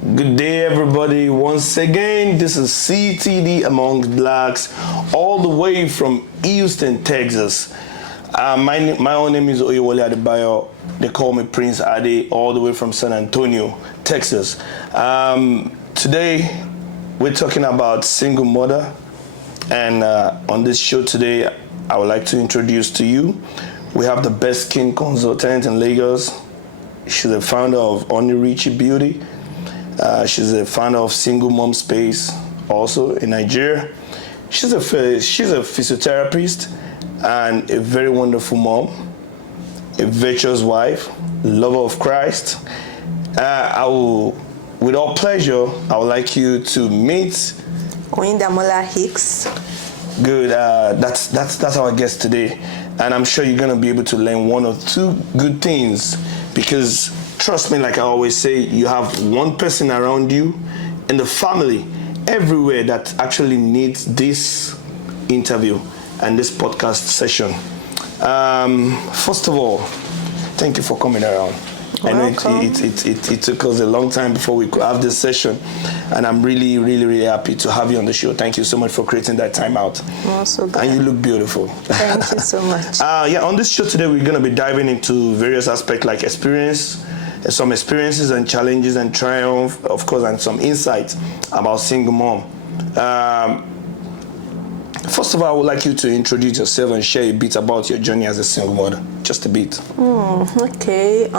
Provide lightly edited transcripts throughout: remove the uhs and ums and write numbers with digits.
Good day, everybody. Once again, this is CTDAmongBlacks, all the way from Houston, Texas. My own name is Oyewole Adebayo. They call me Prince Hardey, all the way from San Antonio, Texas. Today, we're talking about single mother. And on this show today, I would like to introduce to you, we have the best skin consultant in Lagos. She's the founder of Onirichi Beauty. She's a founder of Single Mom Space, also in Nigeria. She's a physiotherapist and a very wonderful mom, a virtuous wife, lover of Christ. With all pleasure, I would like you to meet Oyindamola Hicks. Good. That's our guest today, and I'm sure you're gonna be able to learn one or two good things, because trust me, like I always say, you have one person around you in the family, everywhere, that actually needs this interview and this podcast session. First of all, thank you for coming around. I know it took us a long time before we could have this session, and I'm really, really, really happy to have you on the show. Thank you so much for creating that time out. Also good. And you look beautiful. Thank you so much. On this show today, we're going to be diving into various aspects like some experiences and challenges and triumph, of course, and some insights about single mom. First of all, I would like you to introduce yourself and share a bit about your journey as a single mother. Just a bit. Okay.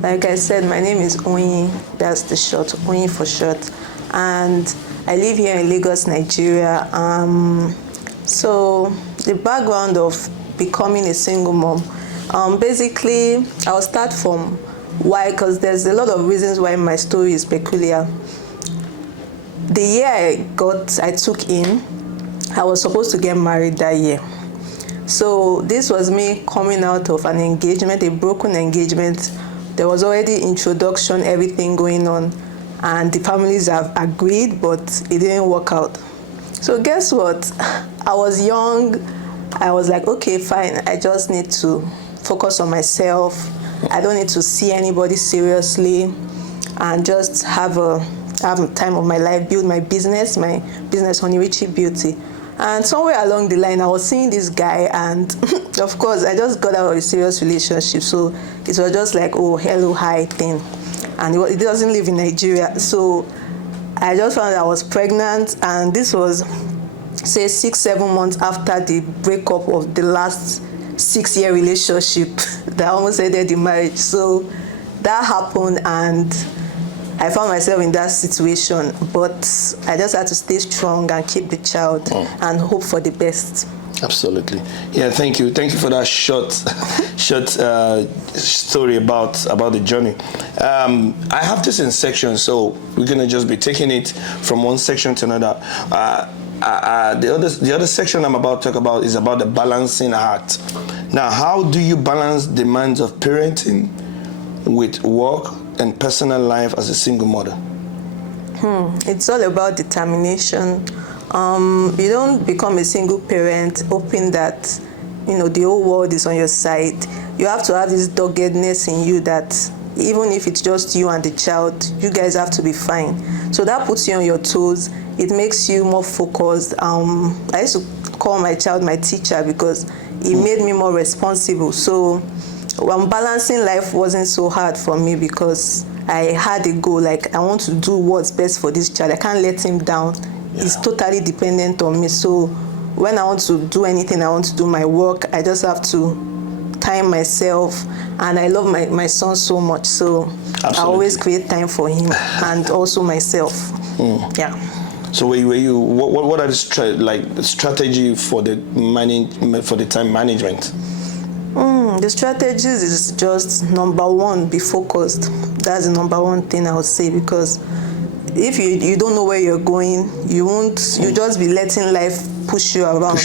Like I said, my name is Oyin. That's the short, Oyin for short. And I live here in Lagos, Nigeria. So the background of becoming a single mom, basically, I'll start from why, because there's a lot of reasons why my story is peculiar. The year I took in, I was supposed to get married that year. So this was me coming out of an engagement, a broken engagement. There was already introduction, everything going on, and the families have agreed, but it didn't work out. So guess what? I was young. I was like, okay, fine. I just need to focus on myself. I don't need to see anybody seriously, and just have a time of my life, build my business Onirichi Beauty. And somewhere along the line, I was seeing this guy, and of course, I just got out of a serious relationship. So it was just like, oh, hello, hi thing. And it doesn't live in Nigeria. So I just found out I was pregnant, and this was, say, 6-7 months after the breakup of the last 6-year relationship that almost ended the marriage. So that happened, and I found myself in that situation, but I just had to stay strong and keep the child and hope for the best. Absolutely. Yeah, thank you. Thank you for that short story about the journey. I have this in sections, so we're going to just be taking it from one section to another. The other section I'm about to talk about is about the balancing act. Now, how do you balance demands of parenting with work and personal life as a single mother? It's all about determination. You don't become a single parent hoping that the whole world is on your side. You have to have this doggedness in you that even if it's just you and the child, you guys have to be fine. So that puts you on your toes. It makes you more focused. I used to call my child my teacher because it made me more responsible. So balancing life wasn't so hard for me because I had a goal, like I want to do what's best for this child. I can't let him down. Yeah. He's totally dependent on me. So when I want to do anything, I want to do my work, I just have to time myself. And I love my son so much. So absolutely. I always create time for him and also myself. Yeah. So what are the strategy for the time management? The strategies is just number one, be focused. That's the number one thing I would say, because if you don't know where you're going, you just be letting life push you around.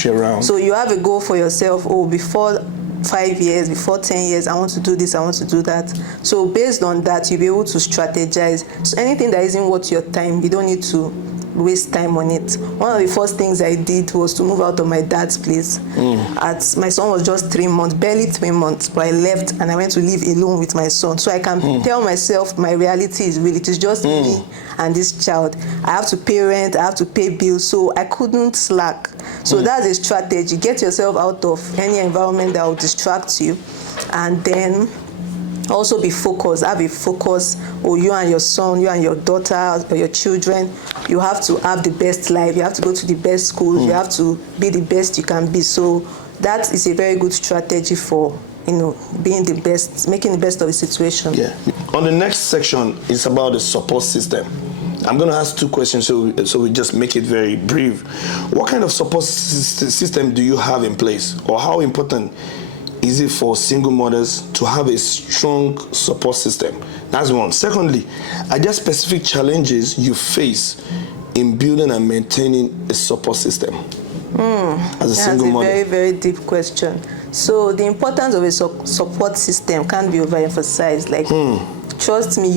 So you have a goal for yourself. Before 5 years, before 10 years, I want to do this, I want to do that. So based on that, you'll be able to strategize. So anything that isn't worth your time, you don't need to waste time on it. One of the first things I did was to move out of my dad's place. My son was just 3 months, barely 3 months, but I left and I went to live alone with my son. So I can tell myself my reality is real. It is just me and this child. I have to pay rent, I have to pay bills, so I couldn't slack. So that's a strategy. Get yourself out of any environment that will distract you, and then also be focused. Have a focus. Or you and your son, you and your daughter, or your children, you have to have the best life. You have to go to the best schools. You have to be the best you can be. So that is a very good strategy for, being the best, making the best of the situation. Yeah. On the next section, it's about the support system. I'm going to ask 2 questions, so we just make it very brief. What kind of support system do you have in place, or how important is it for single mothers to have a strong support system? That's one. Secondly, are there specific challenges you face in building and maintaining a support system as a single mother? That's a very, very deep question. So the importance of a support system can't be overemphasized. Trust me,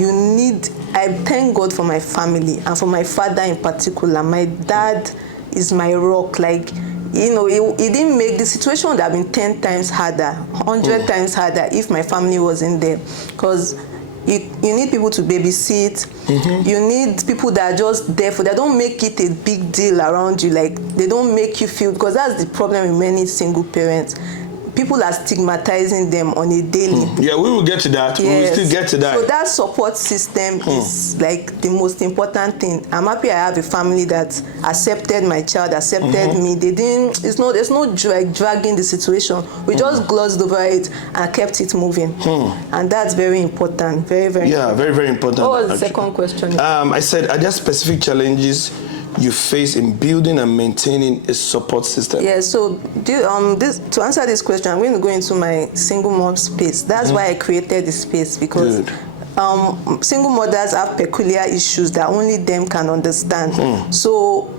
I thank God for my family and for my father in particular. My dad is my rock. It didn't make the situation would have been 10 times harder, 100 times harder if my family wasn't there. Because you need people to babysit. You need people that are just there for. They don't make it a big deal around you. They don't make you feel, because that's the problem with many single parents. People are stigmatizing them on a daily. Yeah, we will get to that. Yes. We will still get to that. So that support system is the most important thing. I'm happy I have a family that accepted my child, accepted me. There's no dragging the situation. We just glossed over it and kept it moving. And that's very important. Very, very important. Very, very important. What was the second question? I said, are there specific challenges you face in building and maintaining a support system? Yeah, so to answer this question, I'm going to go into my single mom space. That's why I created this space, because single mothers have peculiar issues that only them can understand. So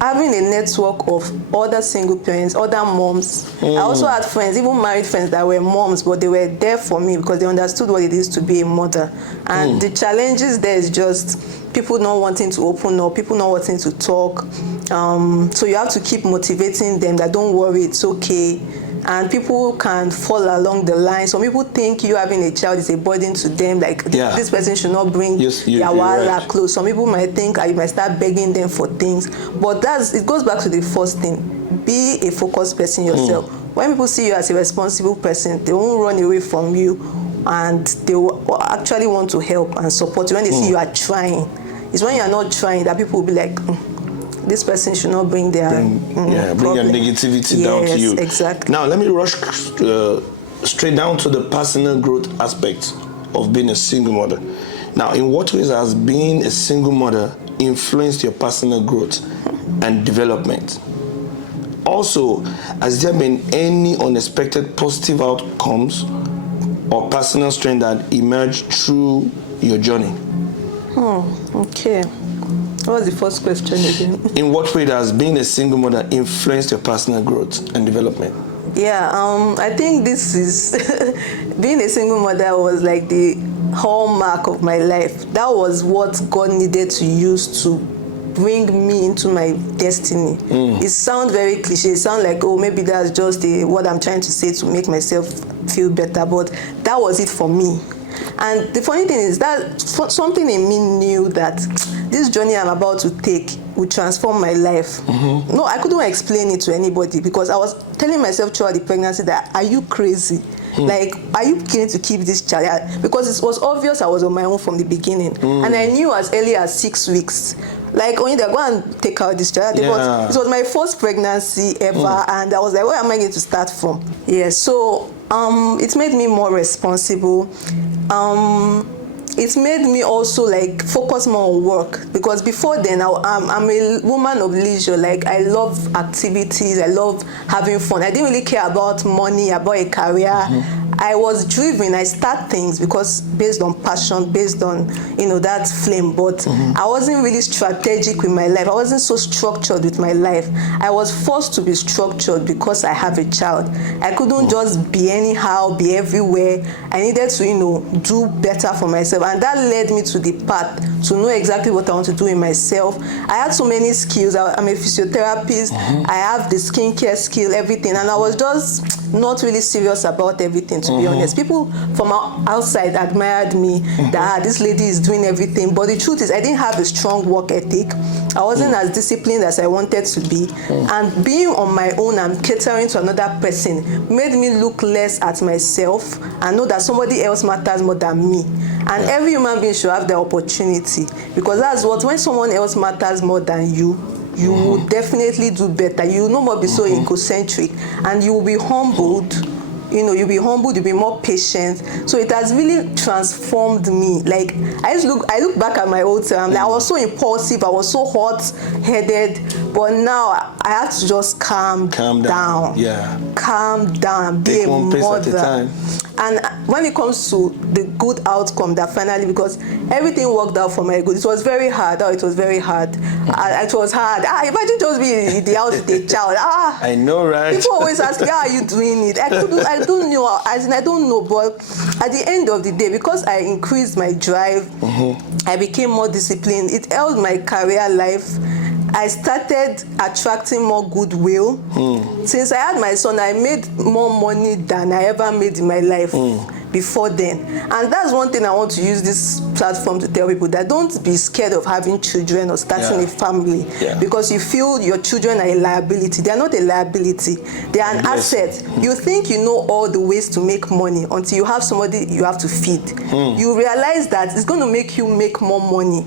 having a network of other single parents, other moms. I also had friends, even married friends, that were moms, but they were there for me because they understood what it is to be a mother. And the challenges there is just people not wanting to open up, people not wanting to talk. So you have to keep motivating them that don't worry, it's okay. And people can fall along the line. Some people think you having a child is a burden to them, this person should not bring their wahala close. Some people might think you might start begging them for things. But it goes back to the first thing. Be a focused person yourself. When people see you as a responsible person, they won't run away from you, and they will actually want to help and support you when they see you are trying. It's when you are not trying that people will be like, this person should not bring their bring your negativity down to you. Exactly. Now, let me rush straight down to the personal growth aspect of being a single mother. Now, in what ways has being a single mother influenced your personal growth and development? Also, has there been any unexpected positive outcomes or personal strength that emerged through your journey? Okay. What was the first question again? In what way has being a single mother influenced your personal growth and development? Yeah, I think this is being a single mother was like the hallmark of my life. That was what God needed to use to bring me into my destiny. It sounds very cliche. It sounds like, maybe that's just what I'm trying to say to make myself feel better, but that was it for me. And the funny thing is that something in me knew that this journey I'm about to take will transform my life. No, I couldn't explain it to anybody, because I was telling myself throughout the pregnancy that, are you crazy? Are you going to keep this child? Because it was obvious I was on my own from the beginning. And I knew as early as 6 weeks, Oyinda, go and take out this child. It was my first pregnancy ever, and I was like, where am I going to start from? Yeah, so it made me more responsible. It made me also focus more on work, because before then I'm a woman of leisure. I love activities, I love having fun. I didn't really care about money, about a career. I was driven. I start things because based on passion, based on, that flame. But I wasn't really strategic with my life. I wasn't so structured with my life. I was forced to be structured because I have a child. I couldn't just be anyhow, be everywhere. I needed to, do better for myself. And that led me to the path to know exactly what I want to do in myself. I had so many skills. I'm a physiotherapist. I have the skincare skill, everything. And I was just not really serious about everything, to be honest. People from outside admired me that this lady is doing everything. But the truth is, I didn't have a strong work ethic. I wasn't as disciplined as I wanted to be. And being on my own and catering to another person made me look less at myself and know that somebody else matters more than me. And every human being should have the opportunity, because that's what, when someone else matters more than you, you will definitely do better. You will no more be so egocentric, and you will be humbled. You'll be humbled, you'll be more patient. So it has really transformed me. Like, I look back at my old time, I was so impulsive, I was so hot-headed, but now I have to just calm down. Yeah. Calm down, be a mother. And when it comes to the good outcome that finally, because everything worked out for my good, it was very hard. It was very hard. It was hard. Imagine just being in the house with a child. I know, right? People always ask me, how are you doing it? I don't know. I don't know. But at the end of the day, because I increased my drive, I became more disciplined. It held my career life. I started attracting more goodwill. Since I had my son, I made more money than I ever made in my life before then. And that's one thing I want to use this platform to tell people, that don't be scared of having children or starting a family because you feel your children are a liability. They are not a liability. They are an asset. You think you know all the ways to make money until you have somebody you have to feed. You realize that it's going to make you make more money.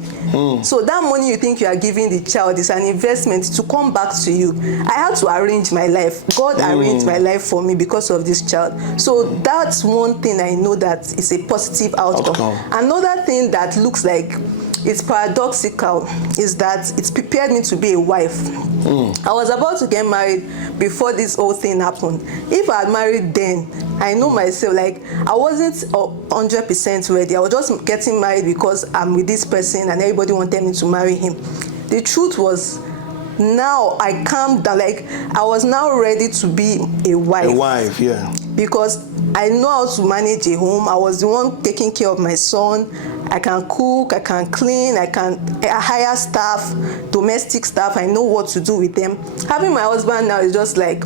So that money you think you are giving the child is an investment to come back to you. I had to arrange my life. God arranged my life for me because of this child. So that's one thing I know that is a positive outcome. Another thing that looks like it's paradoxical is that it's prepared me to be a wife. I was about to get married before this whole thing happened. If I had married then, I know myself, like, I wasn't 100% ready. I was just getting married because I'm with this person and everybody wanted me to marry him. The truth was, now I calmed down. Like, I was now ready to be a wife. A wife, yeah. Because I know how to manage a home. I was the one taking care of my son. I can cook, I can clean, I hire staff, domestic staff. I know what to do with them. Having my husband now is just like,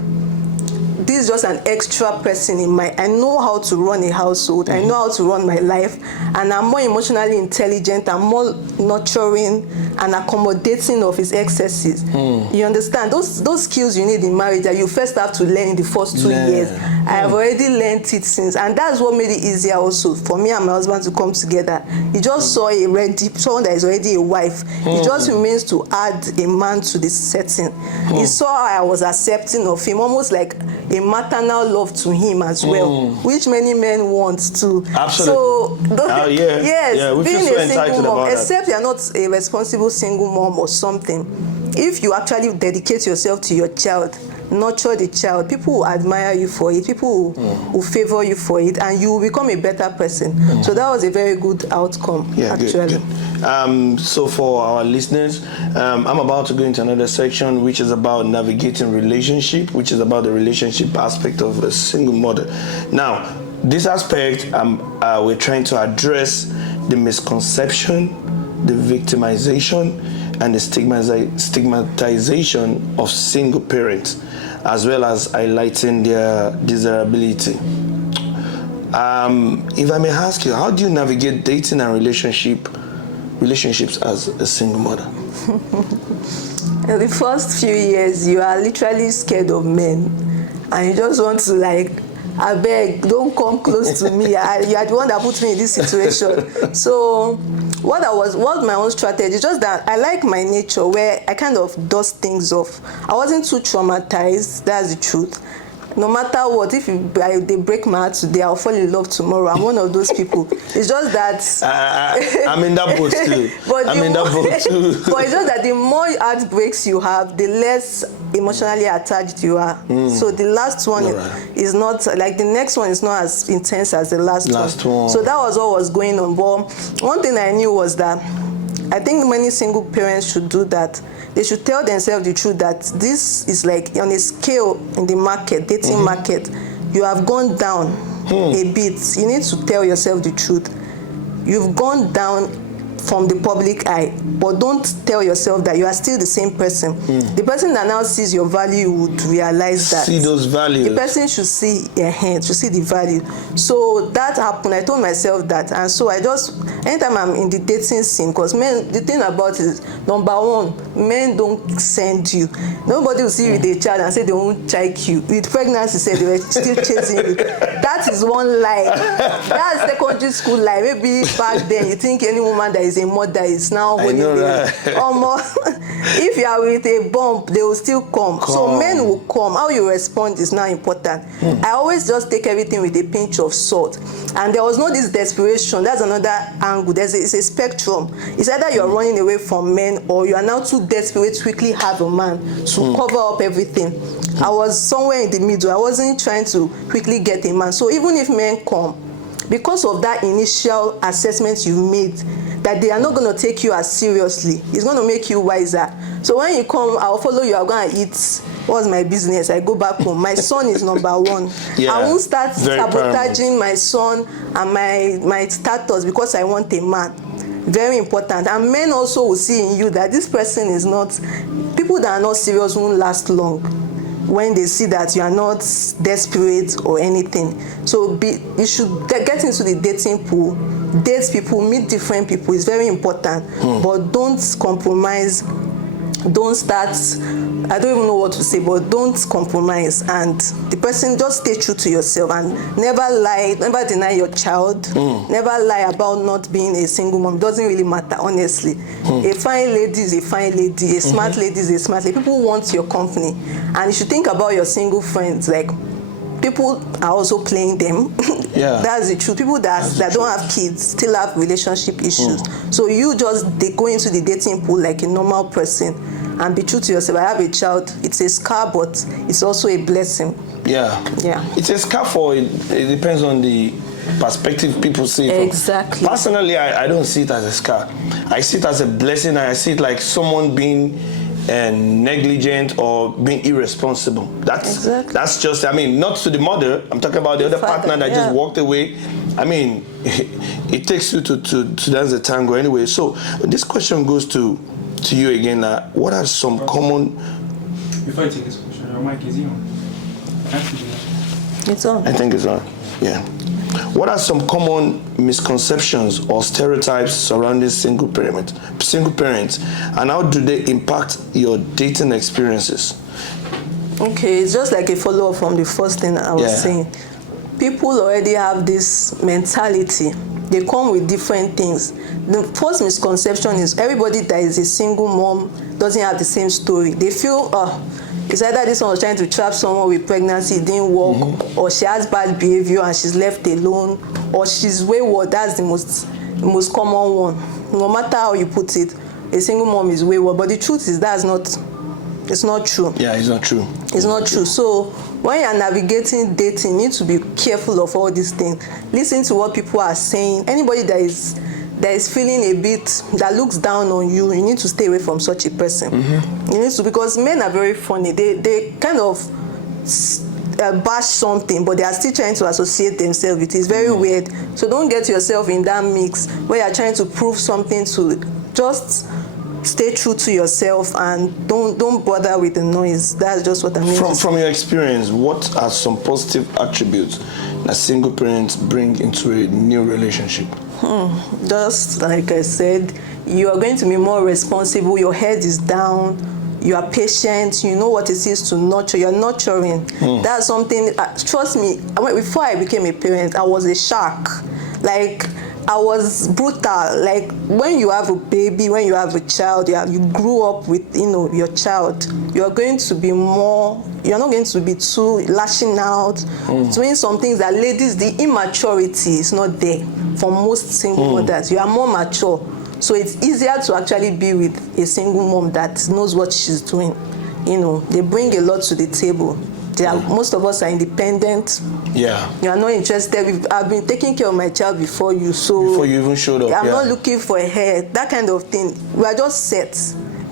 this is just an extra person in my, I know how to run a household. I know how to run my life. And I'm more emotionally intelligent. I'm more nurturing and accommodating of his excesses. You understand? Those skills you need in marriage that you first have to learn in the first 2 years. I have already learned it since. And that's what made it easier also for me and my husband to come together. He just saw someone that is already a wife. It just remains to add a man to this setting. He saw how I was accepting of him, almost like a maternal love to him as well, which many men want to. Absolutely. So, yes, we being feel so a single mom, about except you're not a responsible single mom or something, if you actually dedicate yourself to your child, nurture the child, people will admire you for it, people will favor you for it, and you will become a better person. So that was a very good outcome, actually. Good. So for our listeners, I'm about to go into another section which is about navigating relationship, which is about the relationship aspect of a single mother. Now, this aspect, we're trying to address the misconception, the victimization, and the stigmatization of single parents, as well as highlighting their desirability. If I may ask you, how do you navigate dating and relationships as a single mother? In the first few years, you are literally scared of men, and you just want to, like, I beg, don't come close to me. You are the one that put me in this situation. So what my own strategy, just that I like my nature where I kind of dust things off. I wasn't too traumatized, that's the truth. no matter what, if they break my heart today, I'll fall in love tomorrow. I'm one of those people. It's just that I'm in that boat too. But it's just that the more heartbreaks you have, the less emotionally attached you are. So the last one is not like the next one is not as intense as the last one. So that was what was going on. But one thing I knew was that I think many single parents should do that. They should tell themselves the truth that this is like on a scale in the market, dating market, you have gone down a bit. You need to tell yourself the truth. You've gone down from the public eye, but don't tell yourself that you are still the same person. The person that now sees your value would realize that. See those values. The person should see your hands, should see the value. So that happened. I told myself that, and so I just, anytime I'm in the dating scene, because men, the thing about it is, number one, men don't send you. Nobody will see you with a child and say they won't check you. With pregnancy, say they were still chasing you. That is one lie. That's secondary school lie. Maybe back then you think any woman that is a mother is now holding almost. If you are with a bump, they will still come. So men will come. How you respond is now important. I always just take everything with a pinch of salt. And there was no this desperation. That's another angle. It's a spectrum. It's either you're running away from men or you are now too desperate to quickly have a man to cover up everything. I was somewhere in the middle. I wasn't trying to quickly get a man. So even if men come, because of that initial assessment you made, that they are not going to take you as seriously, it's going to make you wiser. So when you come, I'll follow you, I'm going to eat. What's my business? I go back home. My son is number one. I won't start sabotaging my son and my status because I want a man. Very important. And men also will see in you that this person is not, people that are not serious won't last long when they see that you are not desperate or anything. So you should get into the dating pool, date people, meet different people. It's very important. But don't compromise. Don't start, I don't even know what to say, but don't compromise. And the person, just stay true to yourself and never lie, never deny your child, never lie about not being a single mom. It doesn't really matter, honestly. A fine lady is a fine lady, a smart lady is a smart lady. People want your company. And you should think about your single friends, like, people are also playing them. That's the truth. People that don't have kids still have relationship issues. So they go into the dating pool like a normal person and be true to yourself. I have a child. It's a scar, but it's also a blessing. It's a scar for it depends on the perspective people see it. Exactly. Personally, I don't see it as a scar. I see it as a blessing. I see it like someone being negligent or being irresponsible. That's just, I mean, not to the mother. I'm talking about the other partner that just walked away. I mean, it takes you to dance the tango anyway. So this question goes to you again. What are some common... Before I take this question, your mic is on. It's on. I think it's on. Yeah. What are some common misconceptions or stereotypes surrounding single parents, and how do they impact your dating experiences? Okay, it's just like a follow-up from the first thing I was saying. People already have this mentality. They come with different things. The first misconception is everybody that is a single mom doesn't have the same story. They feel, it's either this one was trying to trap someone with pregnancy, it didn't work, or she has bad behavior and she's left alone, or she's wayward. That's the most common one. No matter how you put it, a single mom is wayward. But the truth is it's not true. Yeah, it's not true. It's not true. So when you're navigating dating, you need to be careful of all these things. Listen to what people are saying. Anybody that is feeling a bit, that looks down on you, you need to stay away from such a person. You need to, because men are very funny. They kind of bash something, but they are still trying to associate themselves with it. It's very weird. So don't get yourself in that mix where you're trying to prove something to. Just stay true to yourself and don't bother with the noise. That's just what I mean. From your experience, what are some positive attributes that single parents bring into a new relationship? Just like I said, you are going to be more responsible. Your head is down. You are patient. You know what it is to nurture. You're nurturing. That's something. Trust me. Before I became a parent, I was a shark. Like, I was brutal. Like when you have a baby, when you have a child, you grew up with, your child, you're going to be more, you're not going to be too lashing out, doing some things that ladies, the immaturity is not there for most single mothers. You are more mature. So it's easier to actually be with a single mom that knows what she's doing. They bring a lot to the table. Most of us are independent. Yeah. You are not interested. I've been taking care of my child before you, so before you even showed up. I'm not looking for a hair, that kind of thing. We are just set.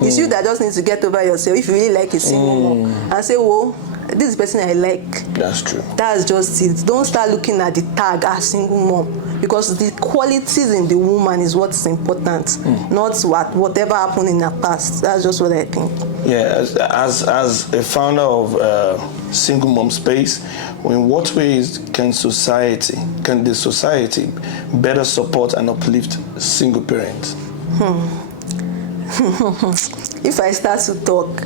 It's you that just need to get over yourself. If you really like a single mom and say, "Whoa, this is the person I like." That's true. That's just it. Don't start looking at the tag as single mom, because the qualities in the woman is what's important, not whatever happened in the past. That's just what I think. Yeah, as a founder of Single Mom Space, in what ways can the society better support and uplift single parents? If I start to talk,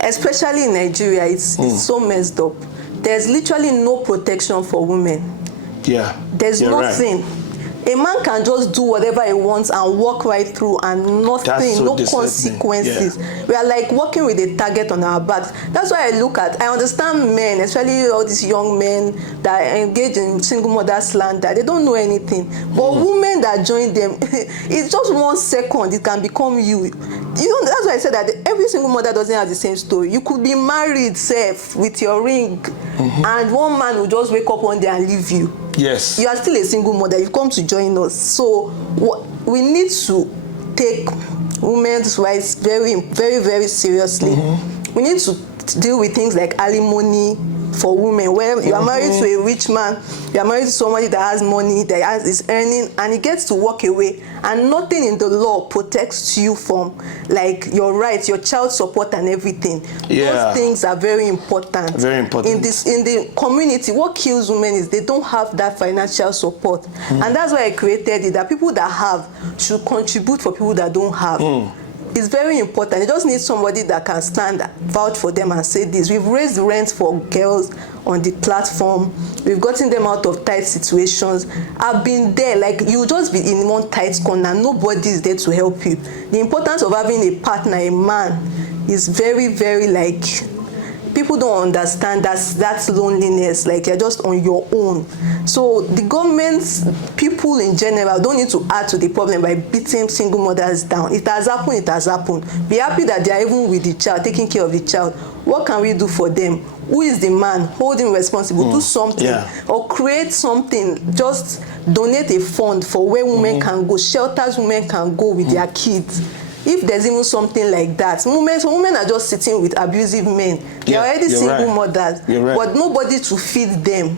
especially in Nigeria, it's so messed up. There's literally no protection for women. Yeah. There's nothing. Right. A man can just do whatever he wants and walk right through, and nothing, no consequences. Yeah. We are like walking with a target on our backs. That's why I understand men, especially all these young men that engage in single mother slander. They don't know anything. But women that join them, it's just 1 second, it can become you. That's why I said that every single mother doesn't have the same story. You could be married, safe, with your ring, and one man will just wake up one day and leave you. Yes. You are still a single mother. You've come to join us. So we need to take women's rights very, very, very seriously. We need to deal with things like alimony for women, where you are married to a rich man, you are married to somebody that has money, that is earning, and he gets to walk away, and nothing in the law protects you from, like, your rights, your child support and everything. Yeah. Those things are very important. Very important. In the community, what kills women is they don't have that financial support. And that's why I created it, that people that have should contribute for people that don't have. It's very important. You just need somebody that can stand, vouch for them and say this. We've raised rent for girls on the platform. We've gotten them out of tight situations. I've been there. Like, you just be in one tight corner. Nobody is there to help you. The importance of having a partner, a man, is very, very, like, people don't understand that's loneliness. Like, you're just on your own. So the government, people in general, don't need to add to the problem by beating single mothers down. It has happened, it has happened. Be happy that they are even with the child, taking care of the child. What can we do for them? Who is the man holding responsible? Do something, or create something. Just donate a fund for where women can go, shelters women can go with their kids. If there's even something like that, women are just sitting with abusive men. They're already single mothers, but nobody to feed them.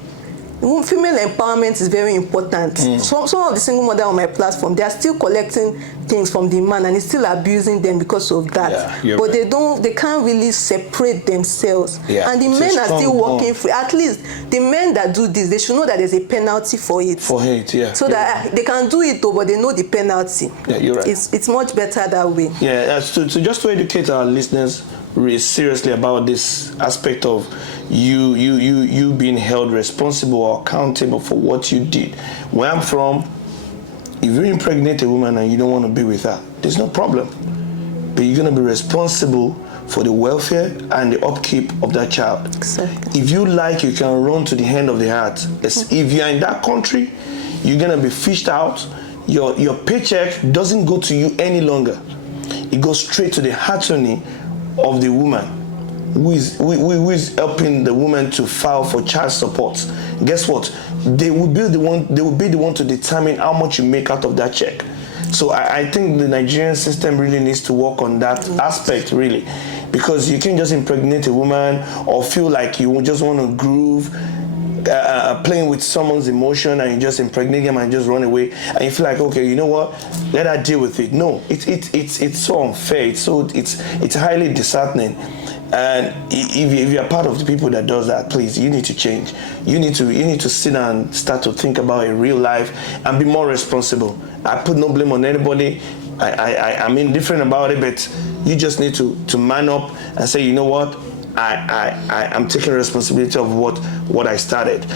Female empowerment is very important. Some of the single mothers on my platform, they are still collecting things from the man, and he's still abusing them because of that. But they can't really separate themselves. And the men are still working free. At least the men that do this, they should know that there's a penalty for it. So that they can do it, but they know the penalty. Yeah, you're right. It's much better that way. Yeah, so just to educate our listeners really seriously about this aspect of you being held responsible or accountable for what you did. Where I'm from, if you impregnate a woman and you don't want to be with her, there's no problem. But you're going to be responsible for the welfare and the upkeep of that child. Exactly. If you like, you can run to the hand of the heart. If you're in that country, you're going to be fished out. Your paycheck doesn't go to you any longer. It goes straight to the attorney of the woman, who is helping the woman to file for child support. Guess what? They will be the one to determine how much you make out of that check. So I think the Nigerian system really needs to work on that aspect, really, because you can't just impregnate a woman or feel like you just want to groove, playing with someone's emotion, and you just impregnate them and just run away, and you feel like, okay, you know what, let her deal with it. No, it's so unfair. It's highly disheartening. And if you're part of the people that does that, please, you need to change. You need to sit down and start to think about a real life and be more responsible. I put no blame on anybody. I'm indifferent about it, but you just need to man up and say, you know what, I'm taking responsibility of what I started.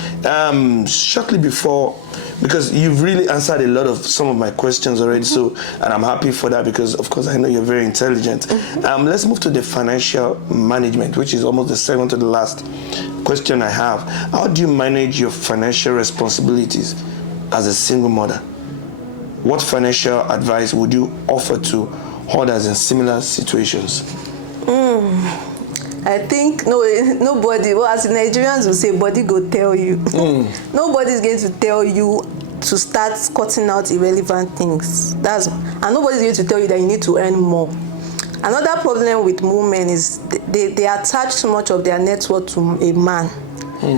Shortly before, because you've really answered a lot of some of my questions already, so, and I'm happy for that because, of course, I know you're very intelligent. Let's move to the financial management, which is almost the second to the last question I have. How do you manage your financial responsibilities as a single mother? What financial advice would you offer to others in similar situations? I think nobody, well, as Nigerians will say, body go tell you. Nobody's going to tell you to start cutting out irrelevant things. And nobody's going to tell you that you need to earn more. Another problem with women is they attach too much of their net worth to a man.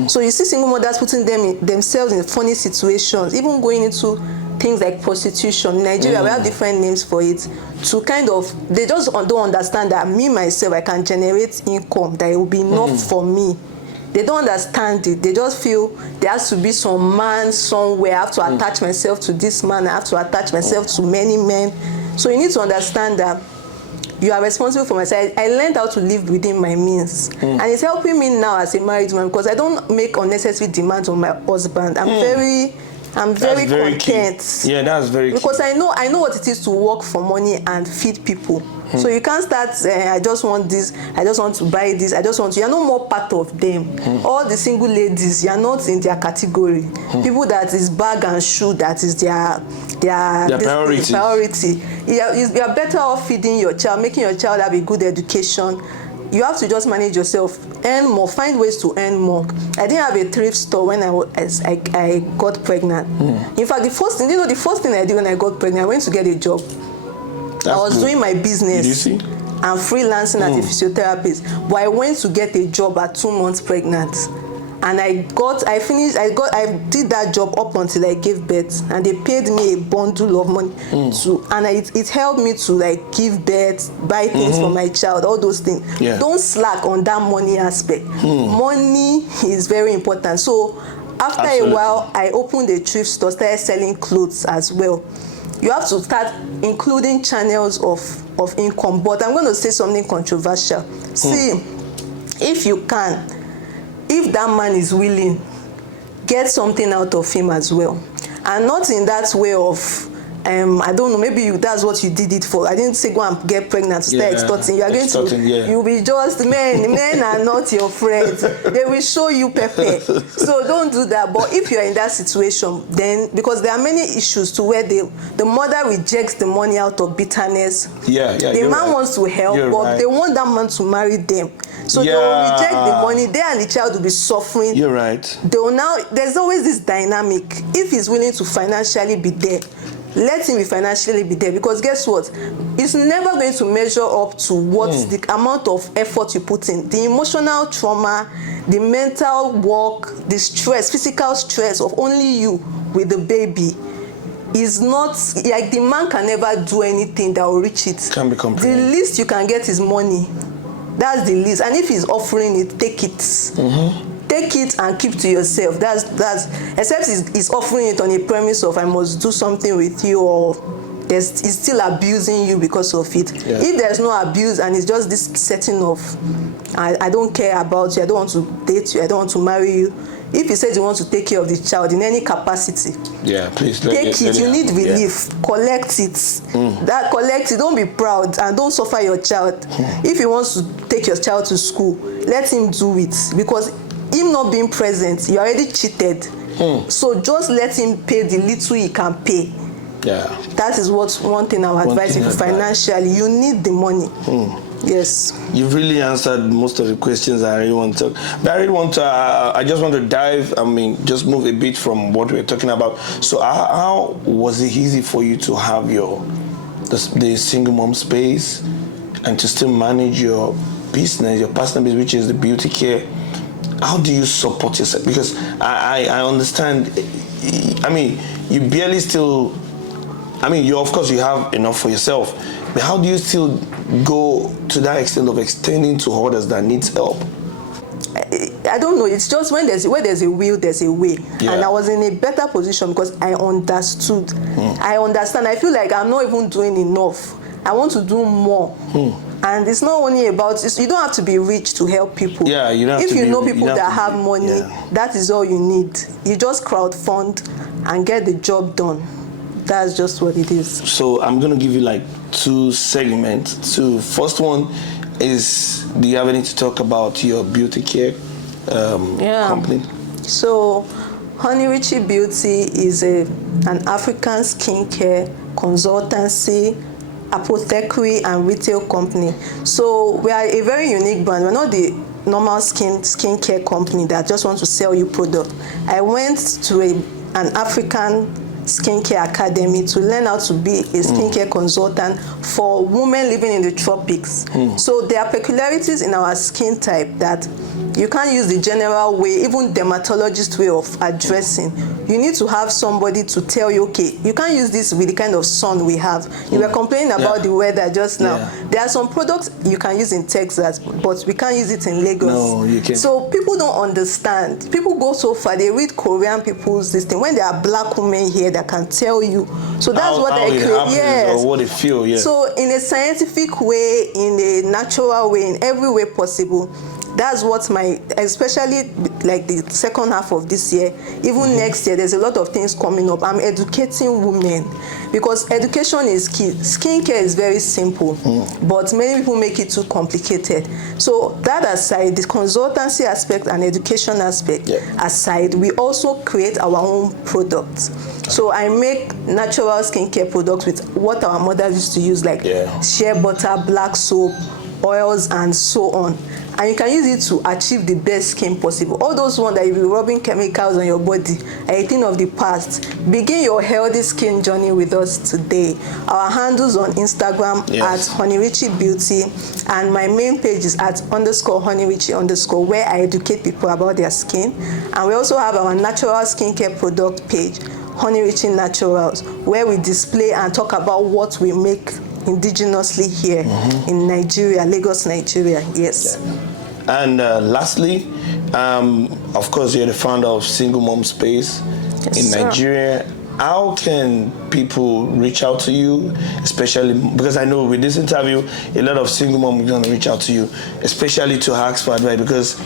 So you see single mothers putting themselves in funny situations, even going into things like prostitution. In Nigeria, we have different names for it. To kind of, they just don't understand that me, myself, I can generate income, that it will be enough for me. They don't understand it. They just feel there has to be some man somewhere. I have to attach myself to this man. I have to attach myself to many men. So you need to understand that you are responsible for myself. I learned how to live within my means. And it's helping me now as a married woman because I don't make unnecessary demands on my husband. I'm very content. Key. Yeah, that's very because key. I know what it is to work for money and feed people. So you can't start I just want this, I just want to buy this, you're no more part of them. All the single ladies, you're not in their category. People that is bag and shoe, that is their priority. You're better off feeding your child, making your child have a good education. You have to just manage yourself, earn more, find ways to earn more. I didn't have a thrift store when I got pregnant. In fact, the first thing I did when I got pregnant, I went to get a job. I was doing my business and freelancing as a physiotherapist, but I went to get a job at 2 months pregnant. And I did that job up until I gave birth, and they paid me a bundle of money it helped me to like give birth, buy things for my child, all those things. Don't slack on that money aspect. Money is very important. So after a while, I opened a thrift store, started selling clothes as well. You have to start including channels of income. But I'm going to say something controversial. See, if you can, if that man is willing, get something out of him as well. And not in that way of, I don't know, maybe that's what you did it for. I didn't say go and get pregnant to start extorting. You are going to, you'll be just, men are not your friends. They will show you pepper. So don't do that. But if you're in that situation, then, because there are many issues to where the mother rejects the money out of bitterness. The man wants to help, but they want that man to marry them. So they will reject the money, they and the child will be suffering. You're right. They will now, there's always this dynamic. If he's willing to financially be there, let him be financially be there, because guess what? It's never going to measure up to what the amount of effort you put in. The emotional trauma, the mental work, the stress, physical stress of only you with the baby is not, like, the man can never do anything that will reach it. Can be comprehended. The least you can get is money. That's the least. And if he's offering it, take it. Take it and keep to yourself. That's except he's offering it on a premise of I must do something with you, or he's still abusing you because of it. If there's no abuse and it's just this setting of I don't care about you, I don't want to date you, I don't want to marry you. If he says he wants to take care of the child in any capacity, please take it. You need relief. Collect it. Collect it. Don't be proud and don't suffer your child. If he wants to take your child to school, let him do it, because him not being present, you already cheated. So just let him pay the little he can pay. That is one thing I would advise you financially. You need the money. Yes. You've really answered most of the questions I really want to talk. But I just want to dive, just move a bit from what we're talking about. So how was it easy for you to have the single mom space and to still manage your business, your personal business, which is the beauty care? How do you support yourself? Because I understand, you barely still, of course you have enough for yourself, but how do you still go to that extent of extending to others that needs help? I don't know. It's just where there's a will, there's a way. And I was in a better position because I understood. I understand. I feel like I'm not even doing enough. I want to do more. And it's not only about, you don't have to be rich to help people. Yeah, you don't have if to you be, know people you that have money, that is all you need. You just crowdfund and get the job done. That's just what it is. So I'm going to give you like 2 segments. First one is, do you have any to talk about your beauty care company? So Honey Richie Beauty is an African skincare consultancy, apothecary and retail company. So we are a very unique brand. We're not the normal skincare company that just wants to sell you product. I went to an African skincare academy to learn how to be a skincare consultant for women living in the tropics. So there are peculiarities in our skin type that you can't use the general way, even dermatologist way of addressing. You need to have somebody to tell you, okay, you can't use this with the kind of sun we have. You were complaining about the weather just now. There are some products you can use in Texas, but we can't use it in Lagos. No, you can't. So people don't understand. People go so far, they read Korean people's this thing. When there are black women here that can tell you. So that's what they create. Yes. Or what they feel, yeah. So in a scientific way, in a natural way, in every way possible, that's what especially like the second half of this year, even next year, there's a lot of things coming up. I'm educating women because education is key. Skincare is very simple, but many people make it too complicated. So that aside, the consultancy aspect and education aspect aside, we also create our own products. So I make natural skincare products with what our mothers used to use, like shea butter, black soap, oils, and so on. And you can use it to achieve the best skin possible. All those ones that you'll be rubbing chemicals on your body are a thing of the past. Begin your healthy skin journey with us today. Our handles on Instagram at Honey Richie Beauty, and my main page is at _HoneyRichie_, where I educate people about their skin. And we also have our natural skincare product page, Honey Richie Naturals, where we display and talk about what we make indigenously here in Nigeria, Lagos, Nigeria. And lastly, of course, you're the founder of Single Mom Space in Nigeria. How can people reach out to you, especially because I know with this interview, a lot of single moms are going to reach out to you, especially to ask for advice, because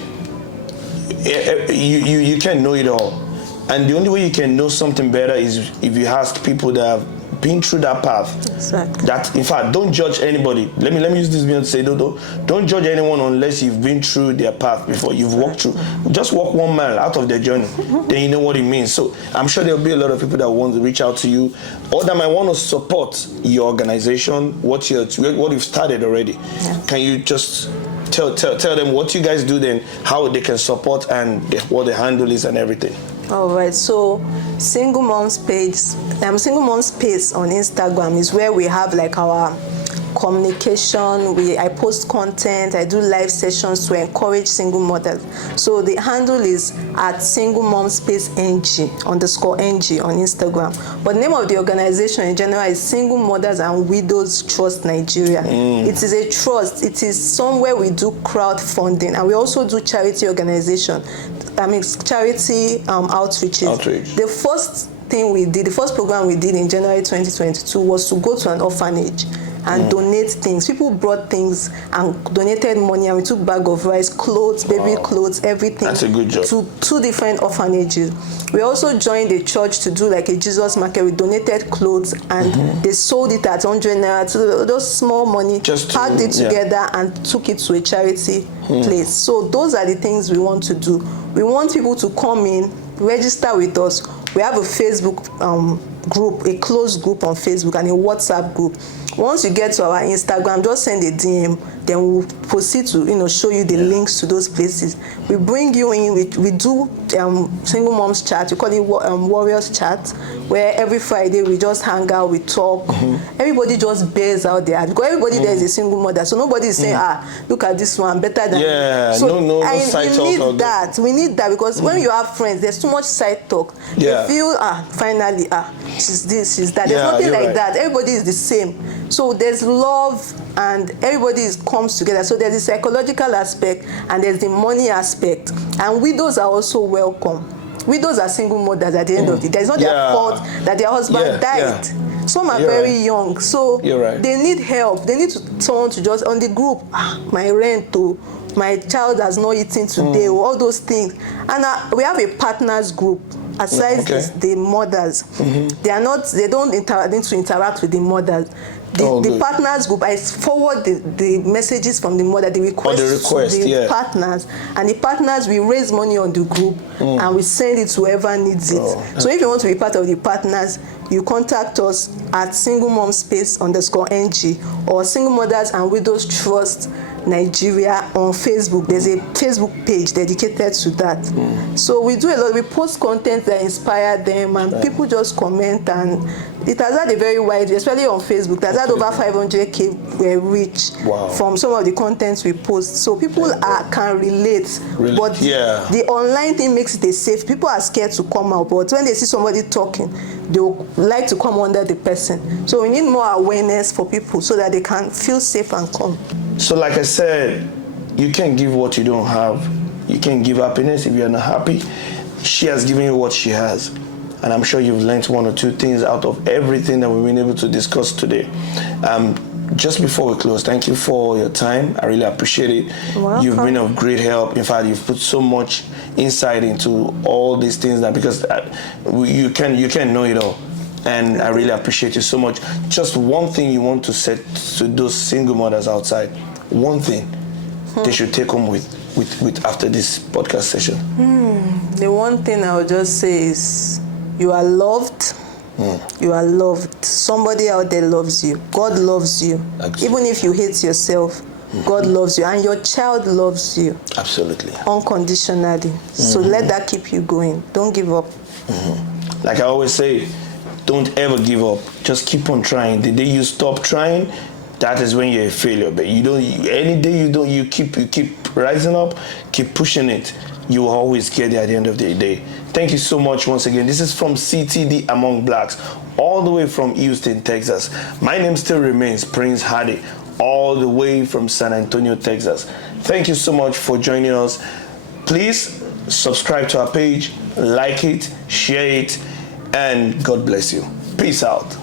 you can't know it all. And the only way you can know something better is if you ask people that have been through that path. Exactly. That, in fact, don't judge anybody. Let me use this video to say, don't judge anyone unless you've been through their path before. You've walked through. Just walk 1 mile out of their journey. Then you know what it means. So I'm sure there'll be a lot of people that want to reach out to you, or that might want to support your organization, what you've started already. Can you just tell them what you guys do, then how they can support, and what the handle is and everything? All right, so Single Mom Space on Instagram is where we have like our communication. I post content, I do live sessions to encourage single mothers. So the handle is at Single Mom Space NG _ NG on Instagram. But the name of the organization in general is Single Mothers and Widows Trust Nigeria. It is a trust. It is somewhere we do crowdfunding, and we also do charity organization. Charity outreaches. The first program we did in January 2022 was to go to an orphanage and donate things. People brought things and donated money, and we took bag of rice, clothes, baby clothes, everything. That's a good job. To 2 different orphanages. We also joined a church to do like a Jesus market. We donated clothes, and they sold it at 100 naira. So those small money, packed it together and took it to a charity place. So those are the things we want to do. We want people to come in, register with us. We have a Facebook group, a closed group on Facebook, and a WhatsApp group. Once you get to our Instagram, just send a DM, then we'll proceed to show you the links to those places. We bring you in, we do single moms chat, we call it warriors chat, where every Friday we just hang out, we talk. Everybody just bears out there, because everybody there is a single mother, so nobody is saying, look at this one, better than me. So no side talk. We need that, because when you have friends, there's too much side talk. They feel, finally, she's this, she's that. There's nothing like that. Everybody is the same. So there's love, and everybody comes together. So there's the psychological aspect, and there's the money aspect. And widows are also welcome. Widows are single mothers at the end of the day. It's not their fault that their husband died. Some are You're very right. young, so You're right. they need help. They need someone to just on the group. My rent, my child has not eaten today, all those things. And we have a partners group. Aside the mothers, they don't need to interact with the mothers. The partners group, I forward the messages from the mother, the requests to the partners, and the partners, we raise money on the group and we send it to whoever needs it. So if you want to be part of the partners, you contact us at singlemomspace_NG or Single Mothers and Widows Trust Nigeria on Facebook. There's a Facebook page dedicated to that. So we do a lot. We post content that inspire them, and people just comment, and it has had a very wide, especially on Facebook. It has had over 500K reach from some of the contents we post. So people can relate. But the online thing makes it a safe. People are scared to come out, but when they see somebody talking, they'll like to come under the person. So we need more awareness for people so that they can feel safe and come. So like I said, you can't give what you don't have. You can't give happiness if you're not happy. She has given you what she has. And I'm sure you've learned one or two things out of everything that we've been able to discuss today. Just before we close, thank you for your time. I really appreciate it. You've been of great help. In fact, you've put so much insight into all these things that because you can't know it all. And I really appreciate you so much. Just one thing you want to say to those single mothers outside, one thing they should take home with after this podcast session. The one thing I would just say is you are loved. You are loved. Somebody out there loves you. God loves you. Absolutely. Even if you hate yourself, God loves you. And your child loves you. Absolutely. Unconditionally. So let that keep you going. Don't give up. Like I always say, don't ever give up. Just keep on trying. The day you stop trying, that is when you're a failure. But any day you keep rising up, keep pushing it, you will always get there at the end of the day. Thank you so much once again. This is from CTDAmongBlacks, all the way from Houston, Texas. My name still remains Prince Hardey, all the way from San Antonio, Texas. Thank you so much for joining us. Please subscribe to our page, like it, share it, and God bless you. Peace out.